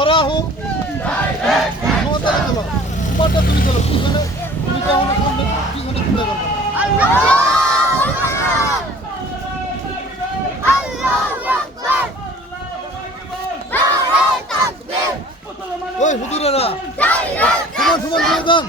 ওরা হোক চলো তোমারটা তুমি চলো পিছনে তুমি তো আমাদের সামনে পিছনে চিন্তা করবো ওই হুজুরেরা সমান সমান ময়দান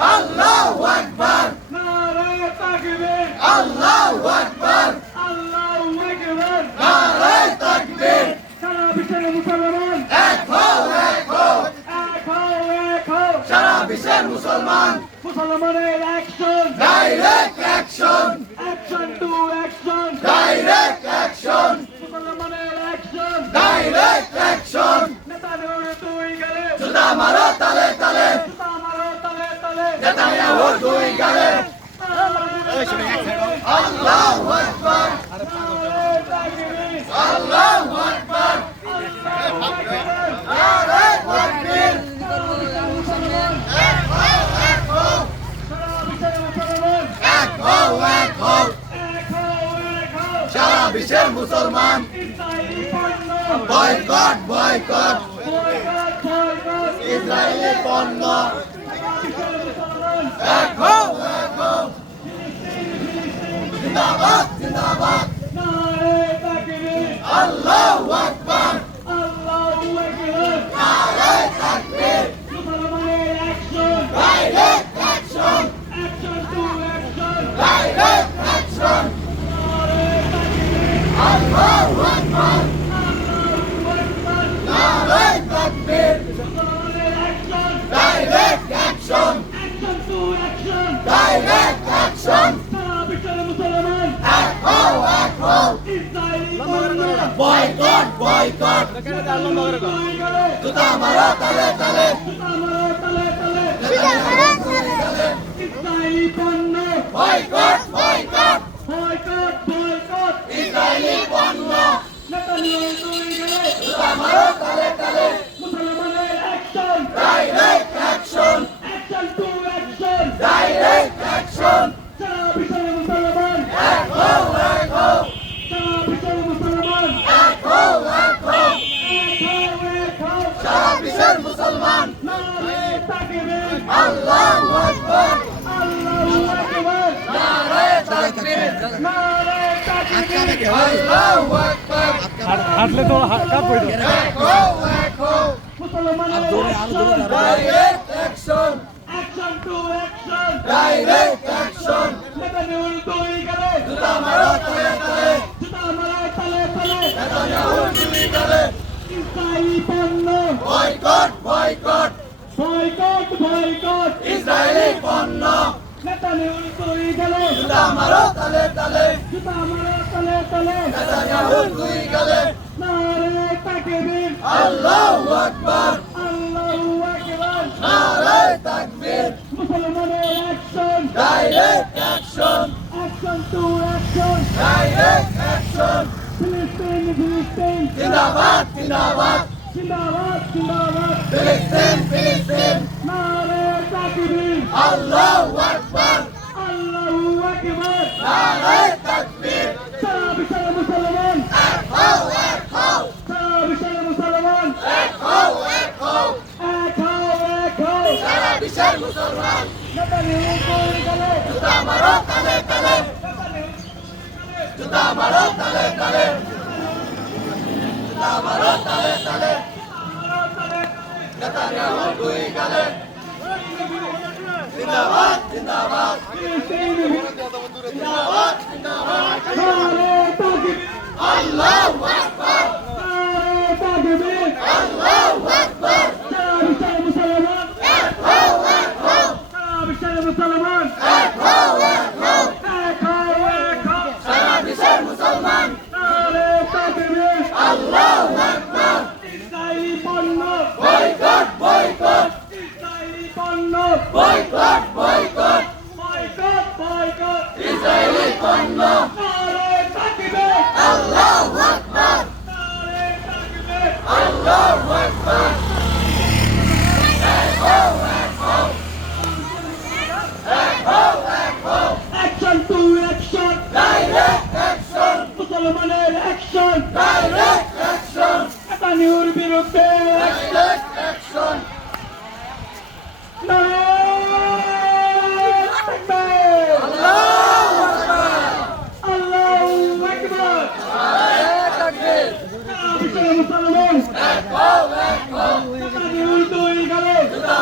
Allahu Akbar! Allahu Akbar! Nare takbir! Sara bisher Musalman! Ek ho! Sara bisher Musalman! Musalmaner action! Direct action! Action to action! Direct action! Musalmaner action! Direct action! Netanyahu dui gale! Juda maro tale tale! Netanyahu dui gale! Allahu Akbar! Allahu Akbar! Nare takbir! Ek ho! Sara bisher Musalman! Boycott! Israeli পণ্য! Ek ho! Zindabad! Allahu Akbar! Nare takbir! Direct action! Direct action! Allahu Akbar! Nare takbir! Direct action! Direct action! Ek ho! Boycott! Juta maro tale tale! Israeli পণ্য! Boycott! Israeli পণ্য! Netanyahu dui gale! Juta maro tale tale! Musalmaner action! Direct action! Action to action! Direct action! Sara bisher Musalman! Ek ho! Sara bisher Musalman! Ek ho! Sara bisher Musalman! Nare takbir! Allahu Akbar! Allahu Akbar! Nare takbir! Allahu Akbar! হাঁটলে তো cup হইল Ek ho! মুসলমানের Direct action! action to action! Direct action! Netanyahu দুই গেলে! Juta maro tale tale! জুতা মারো তলে তলে! Netanyahu dui gale! ইসরায়েলি পণ্য! Boycott! বয়কট! Israeli পণ্য! নেতানিয়াহু দুই গেলে! Juta maro tale tale! জুতা মারো তলে তলে! Netanyahu dui gale! নারে তাকবীর! Allahu Akbar! Nare takbir! মুসলমানের action! Direct action! Action to action! Direct action! ফিলিস্তিন! Zindabad! জিন্দাবাদ! Filistin! নারে তাকবীর! Allahu Akbar! আল্লাহু আকবার! Nare takbir! সারা বিশ্বের মুসলমান! Ek ho! সারা বিশ্বের মুসলমান! Ek ho! Sara bisher Musalman! Netanyahu দুই গেলে! Juta maro tale tale! Juta maro tale tale! Netanyahu dui gale! Zindabad! নারে তাকবীর! Allahu Akbar! নারে তাকবীর! Allahu Akbar! সারা বিশ্বের মুসলমান! Ek ho! সারা বিশ্বের মুসলমান! Ek ho! এক হও! নারে তাকবীর আল্লাহু আকবার নারে তাকবীর আল্লাহু আকবার action to action direct action মুসলমানের অ্যাকশন ডাইরেক্ট অ্যাকশন নেতানিয়াহুর বিরুদ্ধে ডাইরেক্ট অ্যাকশন নারে তাকবীর আল্লাহু আকবার আল্লাহু আকবার তাকবীর বিশাল মুসলমান নেতানিয়াহুর দুই গালে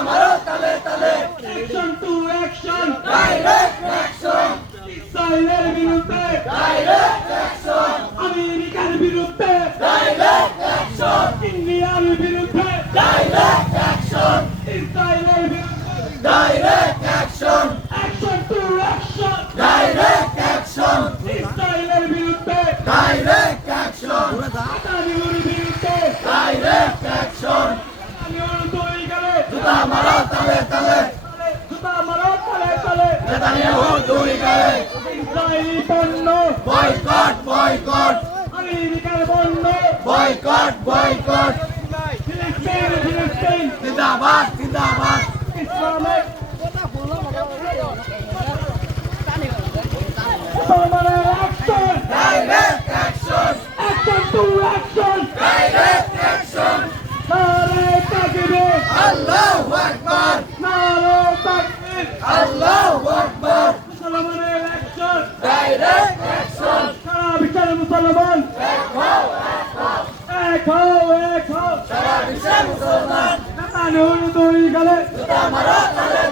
মারো তালে তালে action to action direct action ইসরায়েলের বিরুদ্ধে ডাইরেক্ট অ্যাকশন আমেরিকার বিরুদ্ধে ডাইরেক্ট অ্যাকশন ইন্ডিয়ার বিরুদ্ধে ডাইরেক্ট অ্যাকশন ইসরায়েলের বিরুদ্ধে direct action action to action direct action ইসরায়েলের বিরুদ্ধে ডাইরেক্ট অ্যাকশন নেতানিয়াহুর বিরুদ্ধে ডাইরেক্ট অ্যাকশন নেতানিয়াহুর দুই গালে মারো তালে তালে জুতা মারো তালে তালে নেতানিয়াহু দুই গালে ইসরায়েলি পণ্য বয়কট বয়কট আমেরিকার পণ্য বয়কট বয়কট ফিলিস্তিন ফিলিস্তিন জিন্দাবাদ জিন্দাবাদ ইসলামের মুসলমানের action direct action action to action direct action নারে তাকবীর আল্লাহু আকবার নারে তাকবীর আল্লাহু আকবার মুসলমানের অ্যাকশন ডাইরেক্ট অ্যাকশন সারা বিশ্বের মুসলমান এক হও এক হও সারা বিশ্বের মুসলমান নেতানিয়াহুর দুই গালে মারো তালে